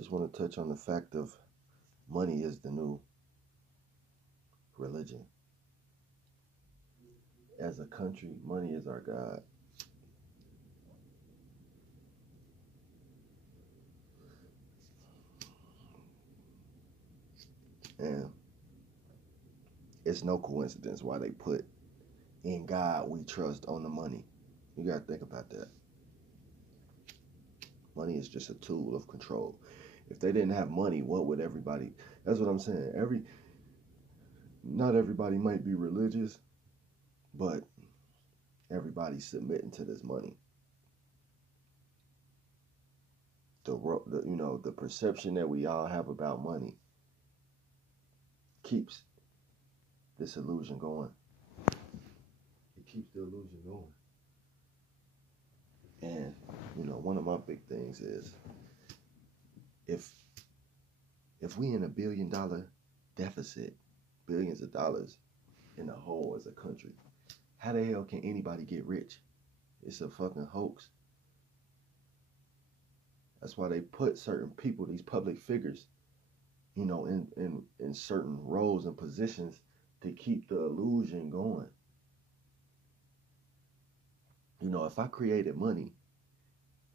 Just want to touch on the fact of money is the new religion. As a country, money is our God. And it's no coincidence why they put in God we trust on the money. You got to think about that. Money is just a tool of control. If they didn't have money, what would everybody? That's what I'm saying. Not everybody might be religious, but everybody's submitting to this money. The perception that we all have about money keeps this illusion going. It keeps the illusion going. And one of my big things is if we in $1 billion deficit, billions of dollars in the hole as a country, how the hell can anybody get rich? It's a fucking hoax. That's why they put certain people, these public figures, in certain roles and positions to keep the illusion going. If I created money,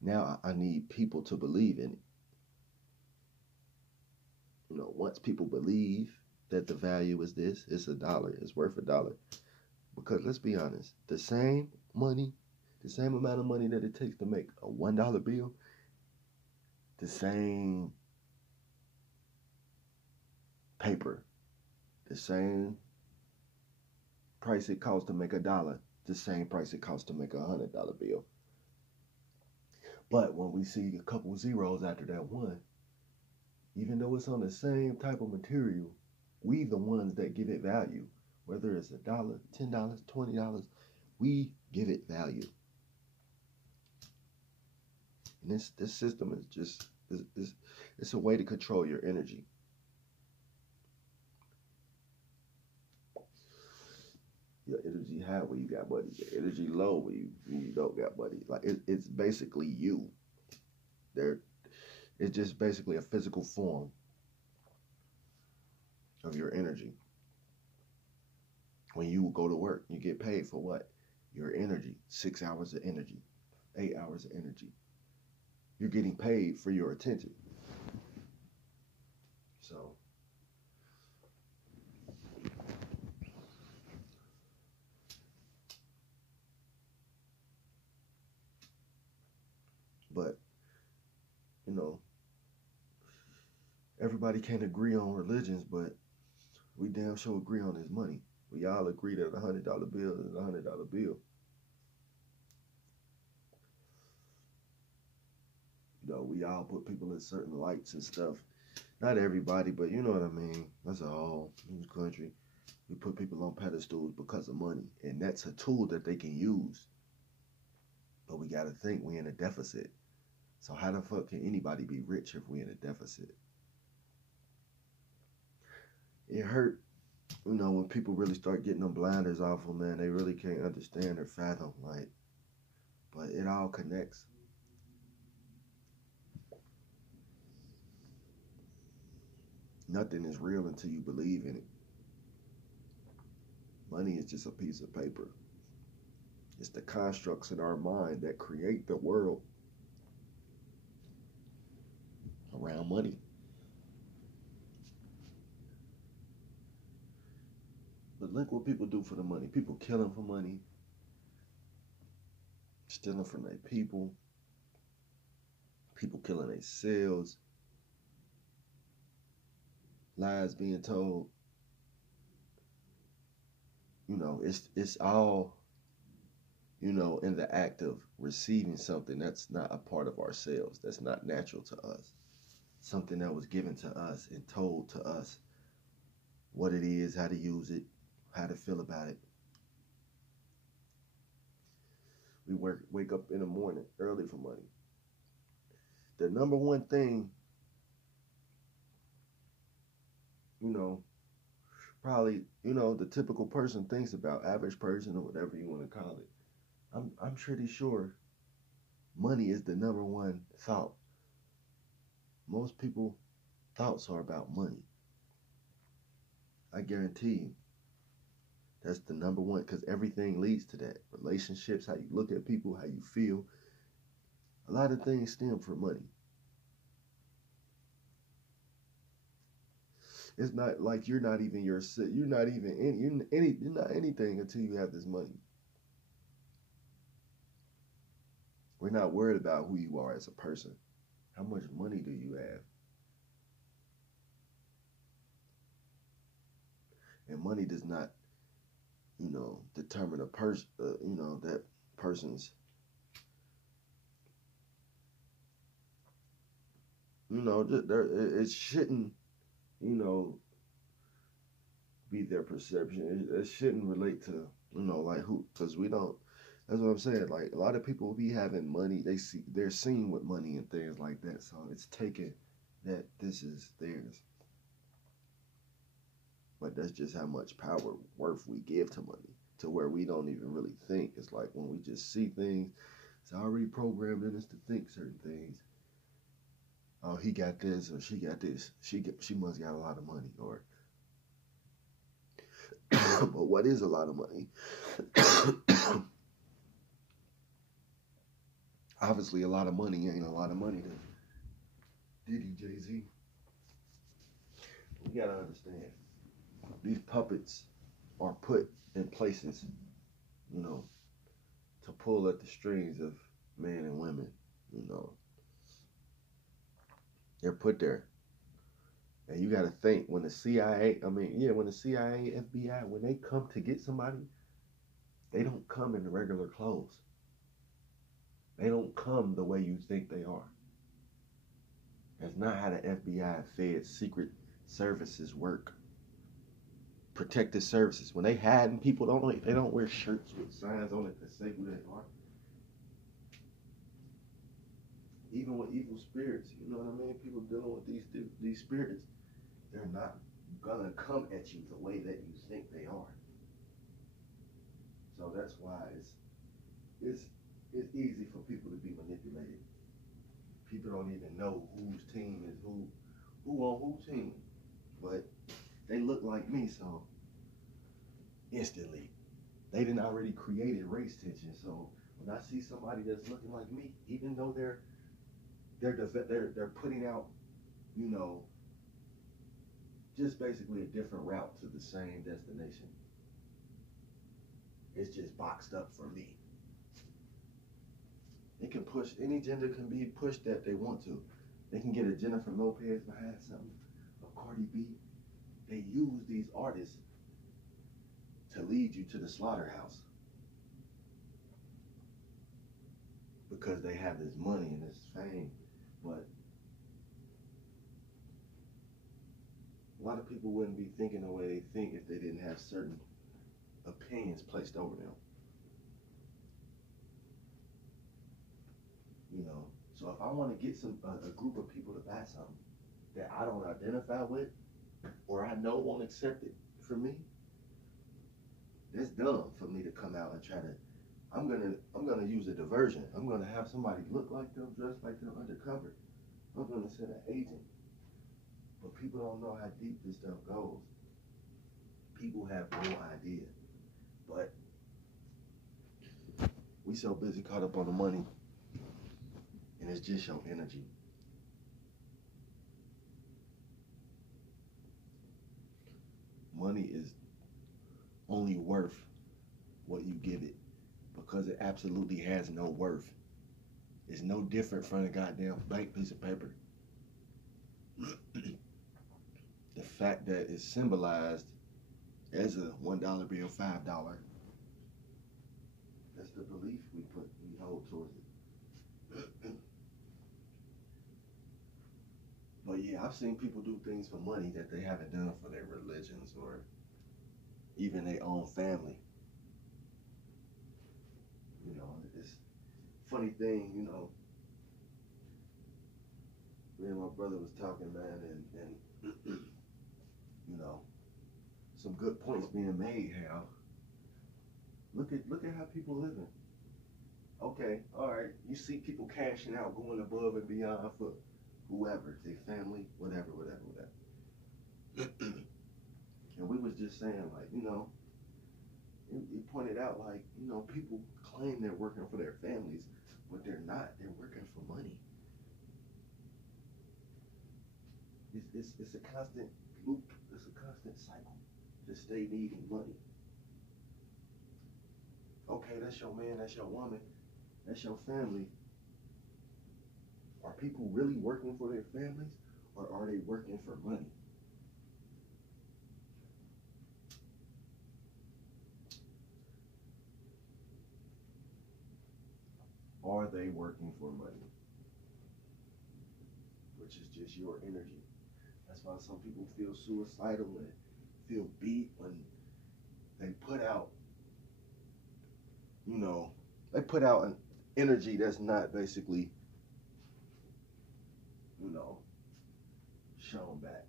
now I need people to believe in it. Once people believe that the value is this, it's $1, it's worth $1. Because let's be honest, the same amount of money that it takes to make a $1 bill, the same paper, the same price it costs to make $1, the same price it costs to make a $100 bill. But when we see a couple zeros after that one, even though it's on the same type of material, we the ones that give it value. Whether it's $1, $10, $20, we give it value. And this system is just it's a way to control your energy. Your energy high where you got money. Your energy low where you don't got money. Like it's basically you. It's just basically a physical form of your energy. When you go to work, you get paid for what? Your energy. 6 hours of energy. 8 hours of energy. You're getting paid for your attention. So, but, everybody can't agree on religions, but we damn sure agree on this money. We all agree that a $100 bill is a $100 bill. We all put people in certain lights and stuff. Not everybody, but you know what I mean. That's a whole new country. We put people on pedestals because of money. And that's a tool that they can use. But we got to think we're in a deficit. So how the fuck can anybody be rich if we're in a deficit? It hurt, when people really start getting them blinders off them, man. They really can't understand or fathom, but it all connects. Nothing is real until you believe in it. Money is just a piece of paper. It's the constructs in our mind that create the world around money. But look what people do for the money. People killing for money, stealing from their people killing themselves, lies being told. It's all, in the act of receiving something that's not a part of ourselves, that's not natural to us. Something that was given to us and told to us what it is, how to use it, how to feel about it. We wake up in the morning early for money. The number one thing, probably, the typical person thinks about, average person or whatever you want to call it. I'm pretty sure money is the number one thought Most people thoughts are about money. I guarantee you. That's the number one because everything leads to that. Relationships, how you look at people, how you feel. A lot of things stem from money. It's not like you're not even you're not even you're not anything until you have this money. We're not worried about who you are as a person. How much money do you have? And money does not, determine a person. That person's. It shouldn't. You know, be their perception. It shouldn't relate to like who, because we don't. That's what I'm saying. Like a lot of people be having money. They're seen with money and things like that. So it's taken that this is theirs. But that's just how much power worth we give to money to where we don't even really think. It's like when we just see things, it's already programmed in us to think certain things. Oh, he got this or she got this. She must got a lot of money or. But what is a lot of money? Obviously, a lot of money ain't a lot of money to Diddy, Jay-Z. We gotta understand these puppets are put in places, you know, to pull at the strings of men and women. You know, they're put there, and you gotta think when the CIA, when the CIA, FBI, when they come to get somebody, they don't come in regular clothes. They don't come the way you think they are. That's not how the FBI, Fed, Secret Services work. Protective services. When they hiding people, they don't wear shirts with signs on it that say who they are. Even with evil spirits, you know what I mean? People dealing with these spirits, they're not gonna come at you the way that you think they are. So that's why it's it's easy for people to be manipulated. People don't even know whose team is who on whose team, but they look like me, so instantly they didn't already created race tension. So when I see somebody that's looking like me, even though they're putting out, you know, just basically a different route to the same destination. It's just boxed up for me. It can push any gender can be pushed that they want to. They can get a Jennifer Lopez behind something, a Cardi B. They use these artists to lead you to the slaughterhouse because they have this money and this fame. But a lot of people wouldn't be thinking the way they think if they didn't have certain opinions placed over them. You know, so if I want to get a group of people to buy something that I don't identify with or I know won't accept it for me, it's dumb for me to come out and try to. I'm gonna use a diversion. I'm gonna have somebody look like them, dress like them, undercover. I'm gonna send an agent, but people don't know how deep this stuff goes. People have no idea, but we so busy caught up on the money, and it's just your energy. Money is only worth what you give it because it absolutely has no worth. It's no different from a goddamn blank piece of paper. The fact that it's symbolized as a $1 bill, $5, that's the belief we hold towards it. But yeah, I've seen people do things for money that they haven't done for their religions or even their own family. You know, it's a funny thing, me and my brother was talking, man, and you know, some good points being made, Hal. Look at how people living. Okay, all right. You see people cashing out, going above and beyond for whoever, their family, whatever. And we was just saying, like, he pointed out, like, people claim they're working for their families, but they're not. They're working for money. It's a constant loop. It's a constant cycle. Just stay needing money. Okay, that's your man, that's your woman, that's your family. Are people really working for their families, or are they working for money? Are they working for money? Which is just your energy. That's why some people feel suicidal and feel beat when they put out, you know, they put out an energy that's not basically, shown back.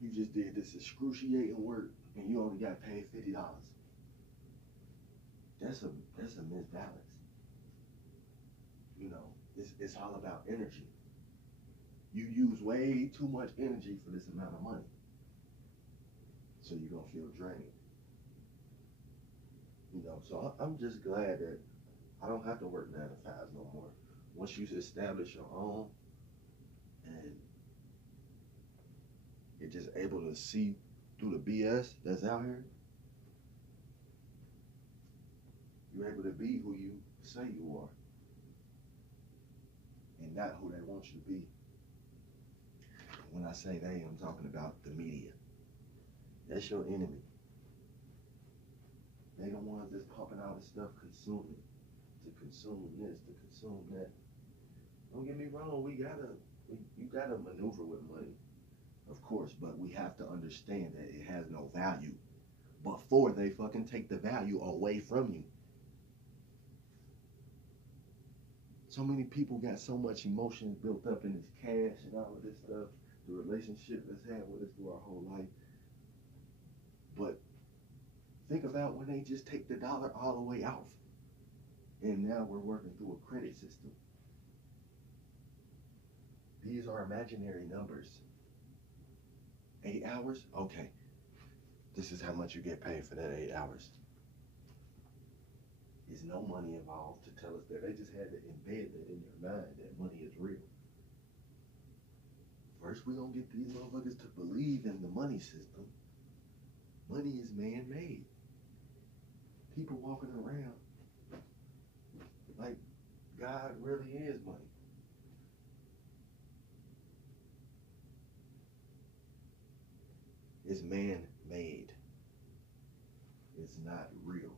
You just did this excruciating work and you only got paid $50. That's a misbalance. It's all about energy. You use way too much energy for this amount of money. So you're gonna feel drained. So I'm just glad that I don't have to work 9 to 5 no more. Once you establish your own and you're just able to see through the BS that's out here, you're able to be who you say you are and not who they want you to be. When I say they, I'm talking about the media. That's your enemy. They the ones that's pumping all this stuff, consuming, to consume this, to consume that. Don't get me wrong, you gotta maneuver with money, of course, but we have to understand that it has no value before they fucking take the value away from you. So many people got so much emotions built up in this cash and all of this stuff, the relationship that's had with us through our whole life. But think about when they just take the dollar all the way off. And now we're working through a credit system. These are imaginary numbers. 8 hours? Okay. This is how much you get paid for that 8 hours. There's no money involved to tell us that. They just had to embed that in your mind that money is real. First, we're going to get these motherfuckers to believe in the money system. Money is man-made. People walking around like God really is money. It's man-made. It's not real.